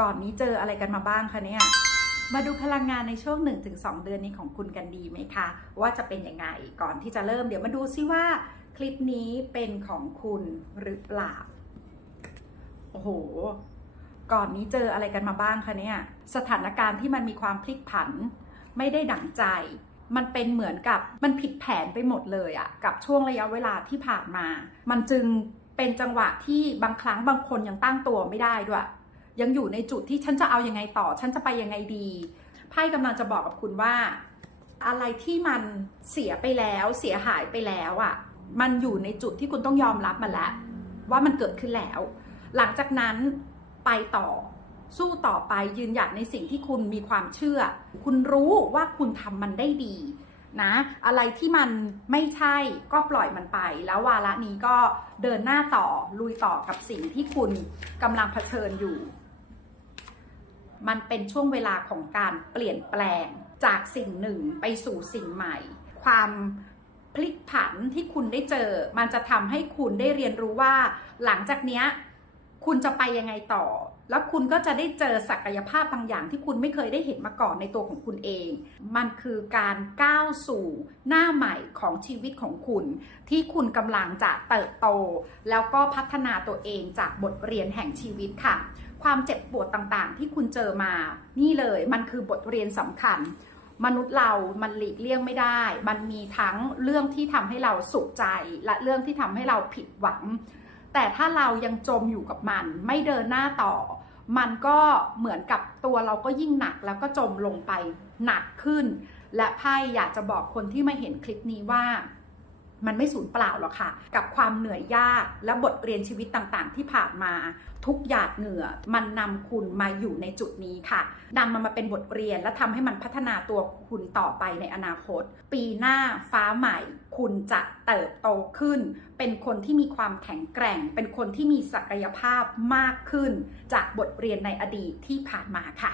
ก่อนนี้เจออะไรกันมาบ้างคะเนี่ย มาดูพลังงานในช่วง 1-2 เดือนนี้ของคุณกันดีไหมคะ ว่าจะเป็นยังไงก่อนที่จะเริ่ม เดี๋ยวมาดูซิว่าคลิปนี้เป็นของคุณหรือเปล่า โอ้โห ก่อนนี้เจออะไรกันมาบ้างคะเนี่ย สถานการณ์ที่มันมีความพลิกผัน ไม่ได้ดั่งใจ มันเป็นเหมือนกับมันผิดแผนไปหมดเลยอะกับช่วงระยะเวลาที่ผ่านมา มันจึงเป็นจังหวะที่บางครั้งบางคนยังตั้งตัวไม่ได้ด้วย ยังอยู่ในจุดที่ฉันจะเอายังไงต่อ ฉันจะไปยังไงดี ไพ่กำลังจะบอกกับคุณว่า อะไรที่มันเสียไปแล้วเสียหายไปแล้วอะ่ะ มันอยู่ในจุดที่คุณต้องยอมรับมันแล้วว่ามันเกิดขึ้นแล้ว หลังจากนั้นไปต่อสู้ต่อไปยืนหยัดในสิ่งที่คุณมีความเชื่อ คุณรู้ว่าคุณทำมันได้ดีนะ อะไรที่มันไม่ใช่ก็ปล่อยมันไป แล้ววาระนี้ก็เดินหน้าต่อลุยต่อกับสิ่งที่คุณกำลังเผชิญอยู่ มันเป็นช่วงเวลาของการเปลี่ยนแปลงจากสิ่งหนึ่งไปสู่สิ่งใหม่ ความพลิกผันที่คุณได้เจอ มันจะทำให้คุณได้เรียนรู้ว่า หลังจากเนี้ย คุณจะไปยังไงต่อ แล้วคุณก็จะได้เจอศักยภาพบางอย่างที่คุณไม่เคยได้เห็นมาก่อนในตัวของคุณเอง มันคือการก้าวสู่หน้าใหม่ของชีวิตของคุณ ที่คุณกำลังจะเติบโต แล้วก็พัฒนาตัวเองจากบทเรียนแห่งชีวิตค่ะ ความเจ็บปวดต่างๆ ที่คุณเจอมา นี่เลยมันคือบทเรียนสำคัญมนุษย์เรา มันหลีกเลี่ยงไม่ได้ มันมีทั้งเรื่องที่ทำให้เราสุขใจ และเรื่องที่ทำให้เราผิดหวัง แต่ถ้าเรายังจมอยู่กับมัน ไม่เดินหน้าต่อ มันก็เหมือนกับตัวเราก็ยิ่งหนักแล้วก็จมลงไปหนักขึ้น และไพ่อยากจะบอกคนที่มาเห็นคลิปนี้ว่า มันไม่สูญเปล่าหรอกค่ะ กับความเหนื่อยยากและบทเรียนชีวิตต่างๆ ที่ผ่านมาทุกหยาดเหงื่อมันนำคุณมาอยู่ในจุดนี้ค่ะนำมันมาเป็นบทเรียนและทำให้มันพัฒนาตัวคุณต่อไปในอนาคต ปีหน้าฟ้าใหม่ คุณจะเติบโตขึ้น เป็นคนที่มีความแข็งแกร่ง เป็นคนที่มีศักยภาพมากขึ้น จากบทเรียนในอดีตที่ผ่านมาค่ะ